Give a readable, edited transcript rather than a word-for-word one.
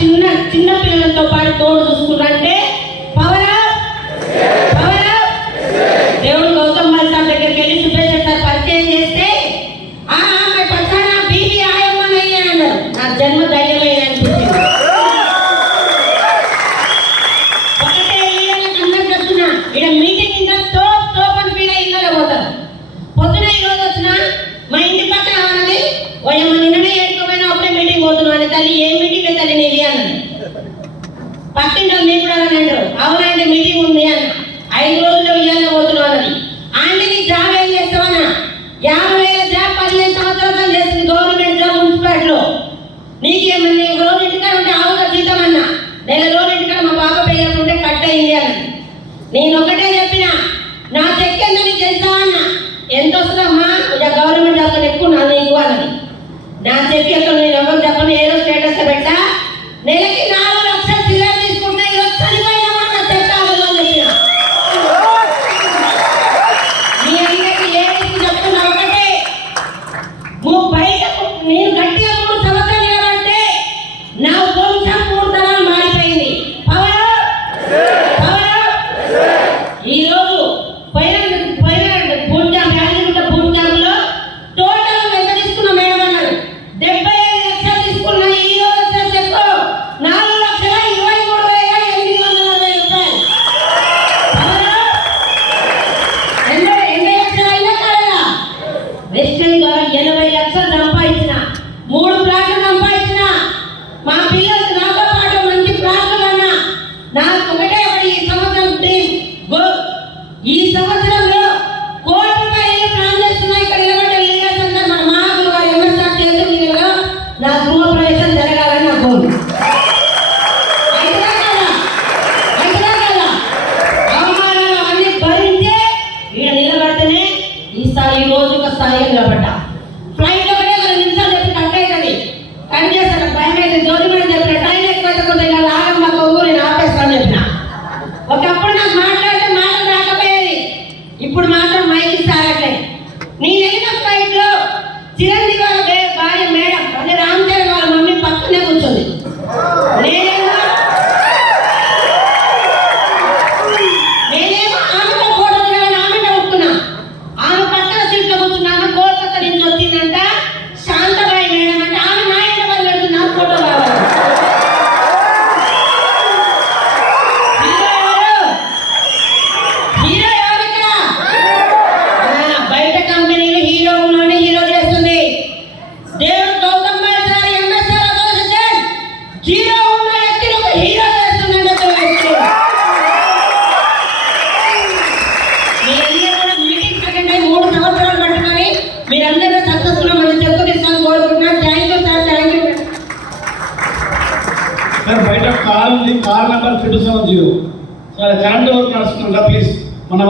చిన్న చిన్న పిల్లలతో పాటు తోడు చూసుకున్నారంటే పవర్ దేవుడు గౌతమ్ బాల్ సార్ దగ్గరికి వెళ్ళి సుబ్బేశ్వర్ సార్ పరిచయం చేస్తే పచ్చానా బీబీ ఆయమ్మ నయ్యే అన్నారు. నా జన్మ ధైర్యమైన అనిపించింది. ఒకటే వీళ్ళకి అందరు చెప్తున్నా, ఇక్కడ మీటింగ్ ఇంకా తోపని పీడ ఇళ్ళలో పోతారు. పొద్దున ఈ రోజు వచ్చినా మా ఇంటి పక్కన అన్నది ఓయమ్మ నిన్ననే ఏడుకోపోయినా అప్పుడే మీటింగ్ పోతున్నావు అని. తల్లి ఏం మీటింగ్ తల్లి నీది అన్నది. పక్కింటి మీకు కూడా అన్నాడు, అవునండి మీటింగ్ ఉంది అన్న. 5 రోజుల్లో ఇళ్ళలో పోతున్నావు అన్నది. ఆంటీ నీ జాబ్ ఏం చేస్తావన్నా? 50,000 జాబ్ 15 సంవత్సరాలు చేసింది గవర్నమెంట్ జాబ్ మున్సిపాలిటీలో. నీకేమన్నా ఒక రోజు ఇంటికాడ ఉంటే ఆవుగా జీతం అన్నా. నెల రోజులు ఇంటికాడ మా పాప పెళ్ళకుంటే కట్ అయింది అన్నది. నేను ఒకటే చెప్పిన, నా చెక్ ఎంత నీకు తెలుసా అన్న. ఎంత వస్తుందమ్మా? గవర్నమెంట్ జాబ్ కన్నా ఎక్కువ నా నీకు అన్నది. నా చెక్ ఎక్కడ నేను ఎవరు చెప్పను, ఏదో స్టేటస్ పెట్టా. నెలకి 4 లక్షలు చిల్లర తీసుకుంటే ఈరోజు చనిపోయినా నా చెక్ ఆగదు అని చెప్పిన. మీ అందరికీ లేడీస్కి చెప్తున్నా ఒకటే, బయటకు నేను గట్టిగా 3 సంవత్సరాలు నిలబడితే నా వంశం 3 తరాలు మారిపోయింది. ఈరోజు పైన భూమిలో టోటల్ ఎంత తీసుకున్నా మేడం అన్నారు. 75 లక్షలు తీసుకున్నా. ఈ రోజు వచ్చే చెక్ 4,23,840 రూపాయలు. 80 లక్షలు అయినా కాదా? వెస్టర్న్ ద్వారా 80 లక్షలు సంపాదించిన, 3 ప్లాట్లు సంపాదించిన. మా పిల్లలకు నాతో పాటు మంచి ప్లాట్లు కన్నా. నాకు ఒకటే ఈ సంవత్సరం డ్రీమ్ గోల్. ఈ సంవత్సరంలో ₹1,00,00,000 ప్లాన్ చేస్తున్నాయి. ఇక్కడ నిలబడ్డ లీడర్స్ అందరూ మన మహాగురు గారు ఎంఎస్ఆర్ చేతుల మీదుగా నా గృహ ప్రవేశం జరగాలని నా గోల్. అయినా కదా అవమానాలు అవన్నీ భరించే ఈడ నిలబడితేనే ఈసారి ఈ రోజు ఒక స్థాయిగా నిలబడ్డా. ఫ్లైట్ ఒకటే 2 నిమిషాలు చెప్పి కట్ అవుతుంది. కట్ చేస్తాను భయం అయితే జోలిమని చెప్పిన. టైం ఎక్కువైతే కొంత ఆగమ్మ కొవ్వు నేను ఆపేస్తాను చెప్పిన. ఒకప్పుడు నాకు మాట్లాడితే మాటలు రాకపోయేది. ఇప్పుడు మాత్రం మైక్ ఇస్తారట్లే. నేను వెళ్ళిన ఫ్లైట్ లో చిరంజీవి వాళ్ళ భార్య మేడం అదే రామ్ చరణ్ వాళ్ళ మమ్మీ పక్కనే కూర్చుంది. నేనేమో ఆమెతో ఫోటో దిగాలని ఆమెతో ఒప్పుకున్నా. ఆమె పక్కన సీట్లో కూర్చున్నా. ఆమె కోల్కతా నుంచి వచ్చిందంట. శాంతబాయి మేడం అంటే ఆమె నా ఇంట వాళ్ళు పెడుతుంది. నాకు ఫోటో కావాలి. హీరో ఎవరు ఇక్కడ? బయట కంపెనీలు హీరో ఉన్నోనే హీరో చేస్తుంది. దేవుడు Gautam Bal sir MSR association zero ఉన్న వ్యక్తిని ఒక హీరో చేస్తుందంటే మీరందరూ కూడా మీటింగ్ సెకండ్ 3 సంవత్సరాలు పట్టుకొని మీరందరూ సక్సెస్ఫుల్ మనం చెప్పు తీసుకోవాలని కోరుకుంటున్నాను. Thank you sir. Thank you sir. బయట కార్ ఉంది, car number 270. Sir current work నడుస్తుందా ప్లీజ్ మన